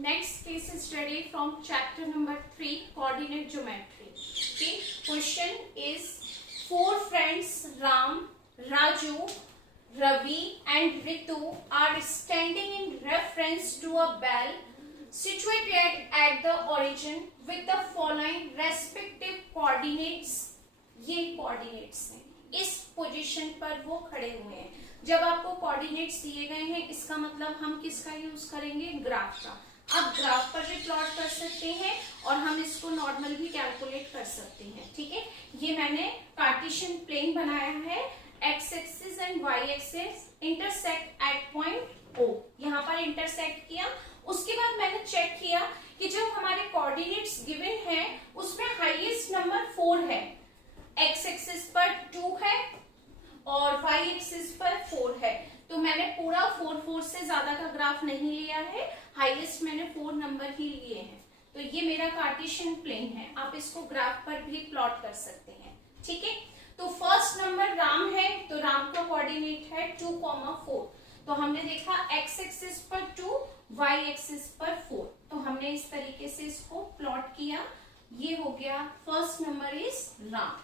Next case study from chapter number 3, coordinate geometry. Okay, question is 4 friends Ram, Raju, Ravi and Ritu are standing in reference to a bell situated at the origin with the following respective coordinates. ये coordinates हैं, इस position पर वो खड़े हुए हैं. जब आपको कोऑर्डिनेट्स दिए गए हैं इसका मतलब हम किसका यूज करेंगे, ग्राफ का. आप ग्राफ पर भी प्लॉट कर सकते हैं और हम इसको नॉर्मल भी कैलकुलेट कर सकते हैं. ठीक है, ये मैंने कार्टेशियन प्लेन बनाया है. X axis and Y axis intersect at point O. यहाँ पर इंटरसेक्ट किया. उसके बाद मैंने चेक किया कि जब हमारे कोऑर्डिनेट्स गिवन है उसमें हाईएस्ट नंबर 4 है. एक्स एक्सिस पर 2 है और वाई एक्सिस पर 4 है. तो मैंने पूरा 4 से ज्यादा का ग्राफ नहीं लिया है, हाईएस्ट मैंने 4 नंबर ही लिए हैं. तो ये मेरा कार्टेशियन प्लेन है. आप इसको ग्राफ पर भी प्लॉट कर सकते हैं. ठीक है, तो फर्स्ट नंबर राम है तो राम का कोऑर्डिनेट है 2,4. तो हमने देखा एक्स एक्सिस पर 2, वाई एक्सिस पर 4. तो हमने इस तरीके से इसको प्लॉट किया. ये हो गया फर्स्ट नंबर इज राम.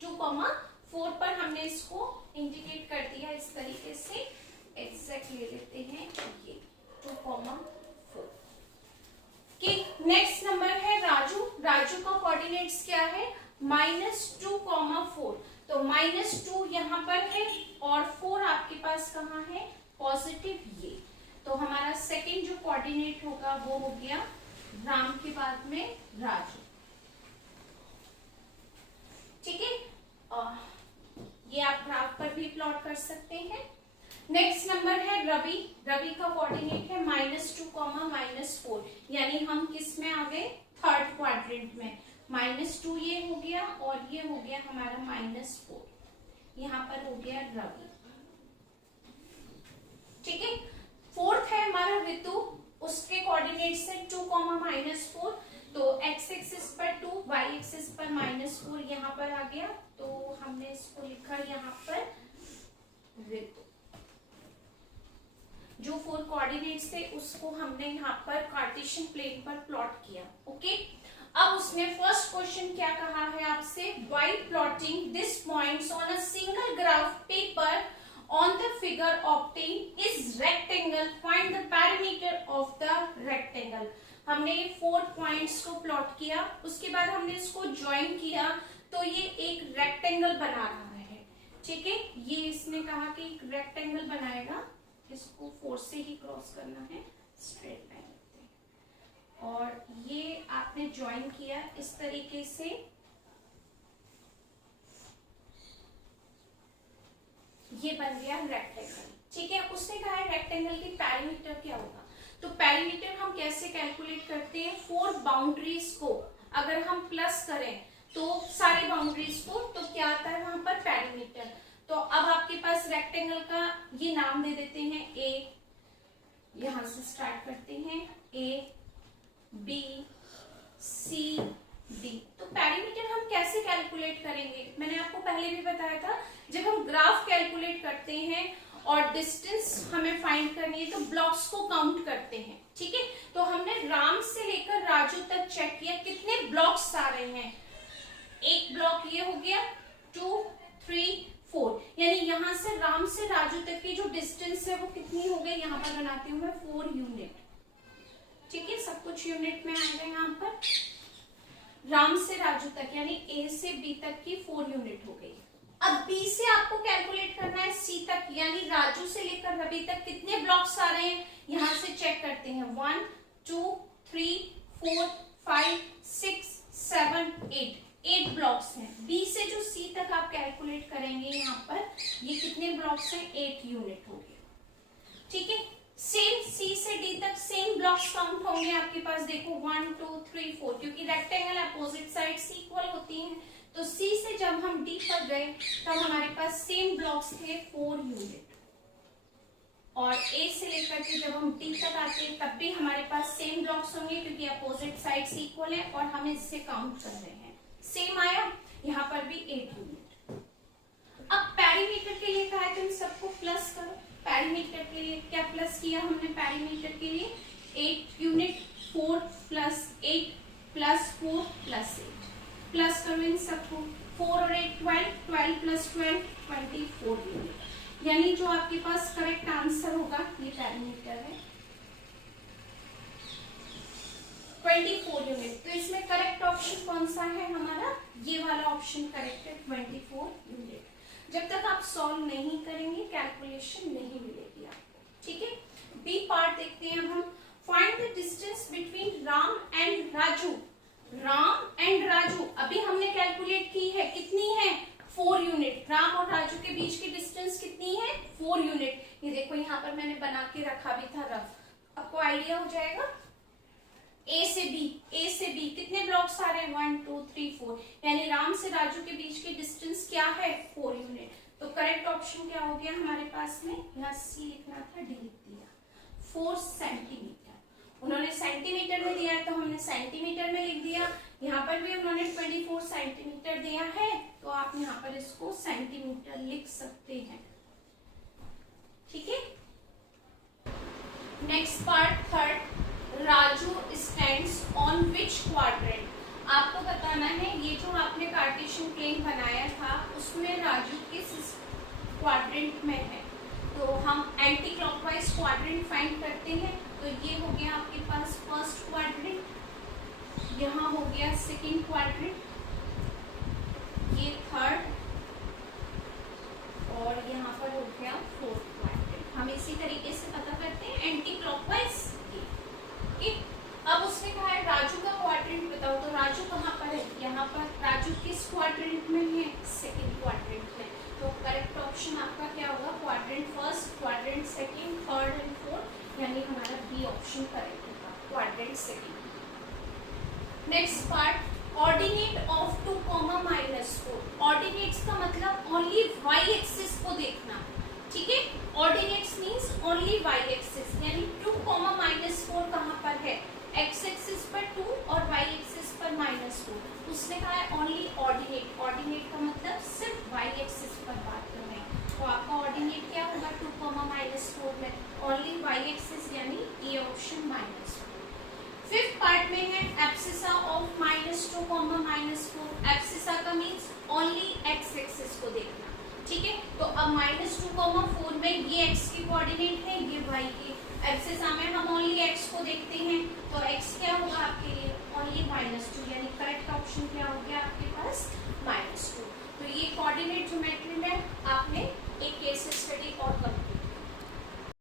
2,4 पर हमने इसको इंडिकेट कर दिया इस तरीके से. एग्जैक्ट ले लेते हैं ये 2,4. नेक्स्ट नंबर है राजू. राजू का कोऑर्डिनेट्स क्या है, -2,4. तो -2 यहाँ पर है और 4 आपके पास कहाँ है, पॉजिटिव ये. तो हमारा सेकंड जो कोऑर्डिनेट होगा वो हो गया राम के बाद में राजू. ठीक है, ये आप ग्राफ पर भी प्लॉट कर सकते हैं. नेक्स्ट नंबर है रवि. रवि का कोऑर्डिनेट है -2, -4. यानी हम किस में आ गए, थर्ड क्वाड्रेंट में. -2 ये हो गया और ये हो गया हमारा -4. यहाँ पर हो गया रवि. ठीक है, फोर्थ है हमारा ऋतु. उसके कोऑर्डिनेट्स है 2, -4. तो एक्स एक्सिस पर 2, वाई एक्सिस पर -4 यहाँ पर आ गया. तो हमने इसको लिखा यहाँ पर ऋतु. जो 4 कोऑर्डिनेट्स थे उसको हमने यहाँ पर कार्टेशियन प्लेन पर प्लॉट किया. ओके, अब उसने फर्स्ट क्वेश्चन क्या कहा है आपसे, while plotting this points on a single graph paper on the figure obtain is rectangle, find the parameter of the rectangle. हमने 4 पॉइंट्स को प्लॉट किया. उसके बाद हमने इसको ज्वाइन किया तो ये एक रेक्टेंगल बना रहा है. ठीक है, ये इसने कहा कि एक रेक्टेंगल बनाएगा. इसको 4 से ही क्रॉस करना है, स्ट्रेट लाइन रखते हैं. और ये आपने ज्वाइन किया इस तरीके से. ये बन गया रेक्टेंगल. ठीक है, उसने कहा है रेक्टेंगल की पैरामीटर क्या होगा. तो पैरामीटर हम कैसे कैलकुलेट करते हैं, 4 बाउंड्रीज को अगर हम प्लस करें तो सारे बाउंड्रीज को, तो क्या आता है वहां पर पैरामीटर. तो अब आपके पास रेक्टेंगल का ये नाम दे देते हैं ए. यहां से स्टार्ट करते हैं ए, बी, सी, डी. तो पैरामीटर हम कैसे कैलकुलेट करेंगे, मैंने आपको पहले भी बताया था. जब हम ग्राफ कैलकुलेट करते हैं और डिस्टेंस हमें फाइंड करनी है तो ब्लॉक्स को काउंट करते हैं. ठीक है, तो हमने राम से लेकर राजू तक चेक किया कितने ब्लॉक्स आ रहे हैं. एक ब्लॉक ये हो गया 2, 3, 4. यानी यहां से राम से राजू तक की जो डिस्टेंस है वो कितनी हो गई, यहाँ पर बनाती हूँ मैं 4 यूनिट. ठीक है, सब कुछ यूनिट में आएगा. यहाँ पर राम से राजू तक यानी ए से बी तक की 4 यूनिट हो गई. अब बी से आपको कैलकुलेट करना है सी तक, यानी राजू से लेकर रवि तक कितने ब्लॉक्स आ रहे हैं. यहां से चेक करते हैं 1, 2, 3, 4, 5, 6, 7, 8 ब्लॉक्स हैं. बी से जो सी तक आप कैलकुलेट करेंगे यहाँ पर ये कितने ब्लॉक्स हैं, 8 यूनिट हो गए. ठीक है, सेम सी से डी तक सेम ब्लॉक्स काउंट होंगे आपके पास. देखो 1, 2, 3, 4 क्योंकि रेक्टेंगल अपोजिट साइड्स इक्वल होती हैं. तो सी से जब हम डी पर गए तब हमारे पास सेम ब्लॉक्स थे 4 यूनिट. और ए से लेकर के जब हम डी तक आते हैं तब भी हमारे पास सेम ब्लॉक्स होंगे क्योंकि अपोजिट साइड्स इक्वल है और हम इससे काउंट कर रहे हैं. सेम आया, यहाँ पर भी 8 यूनिट. अब पैरामीटर के लिए कहा है तुम सबको प्लस करो. पेरीमीटर के लिए क्या प्लस किया हमने, पेरीमीटर के लिए 8 unit, 4 plus 8 plus 4 plus 8, plus करो इन सबको, 4 और 8 12, 12 प्लस 12 24 यूनिट, यानी जो आपके पास करेक्ट आंसर होगा ये पेरीमीटर है 24 यूनिट। तो इसमें करेक्ट ऑप्शन कौन सा है हमारा, ये वाला ऑप्शन करेक्ट है 24 यूनिट। जब तक आप सॉल्व नहीं करेंगे कैलकुलेशन नहीं मिलेगी आपको, ठीक है। बी पार्ट देखते हैं हम, find the distance between Ram and Raju. Ram and Raju अभी हमने कैलकुलेट की है, कितनी है 4 यूनिट, राम और राजू के बीच की डिस्टेंस कितनी है 4 यूनिट। ये देखो यहाँ पर मैंने बना के रखा भी था रफ, आपको आइडिया हो जाएगा। ए से बी कितने ब्लॉक्स आ रहे हैं 1 2 3 4, यानी राम से राजू के बीच की डिस्टेंस क्या है 4 यूनिट। तो करेक्ट ऑप्शन क्या हो गया हमारे पास में, यहाँ सी लिखना था डी लिख दिया, 4 सेंटीमीटर। उन्होंने सेंटीमीटर में दिया है तो हमने सेंटीमीटर में लिख दिया, यहाँ पर भी उन्होंने 24 सेंटीमीटर दिया है तो आप यहाँ पर इसको सेंटीमीटर लिख सकते हैं, ठीक है। Next part third, Raju stands on which quadrant. आपको बताना है ये जो आपने कार्टेशियन प्लेन बनाया था उसमें राजू किस क्वाड्रेंट में है। तो हम एंटी क्लॉकवाइज क्वाड्रेंट फाइंड करते हैं। तो ये हो गया आपके पास फर्स्ट क्वाड्रेंट, यहाँ हो गया सेकंड क्वाड्रेंट, ये थर्ड और यहाँ पर हो गया फोर्थ क्वाड्रेंट। हम इसी तरीके से पता करते हैं एंटी क्लॉकवाइज। अब उसने कहा है राजू का क्वाड्रेंट बताओ, तो राजू कहाँ पर है, यहाँ पर। राजू किस क्वाड्रेंट में है, सेकंड क्वाड्रेंट में। तो करेक्ट ऑप्शन आपका क्या होगा, quadrant first, quadrant second, third and fourth, यानी हमारा बी ऑप्शन करेक्ट होगा, quadrant second. Next part, ordinate of 2, -4। Ordinates का मतलब ओनली वाई एक्सिस को देखना, ठीक है। Ordinates means only Y axis, यानी 2, -4 कहाँ पर है, एक्स एक्सिस पर 2 और वाई एक्सिस पर -4। उसने कहा है ओनली ऑर्डिनेट, ऑर्डिनेट का मतलब सिर्फ वाई एक्सिस पर बात कर रहे हैं। तो आपका ऑर्डिनेट क्या होगा 2, -4 में ओनली वाई एक्सिस, यानी ए ऑप्शन -4। फिफ्थ पार्ट में है एब्सिसा ऑफ -2, -4। एब्सिसा का मींस ओनली एक्स एक्सिस को देखना, ठीक है। तो अब -2, 4 में ये x की कोऑर्डिनेट है, ये y की। एब्सिसा में हम ओनली x को देखते हैं तो x क्या होगा आपके लिए ओनली -2, यानी करेक्ट ऑप्शन क्या हो गया आपके पास -2। तो ये कोऑर्डिनेट ज्योमेट्री में आपने एक केस स्टडी और कंप्लीट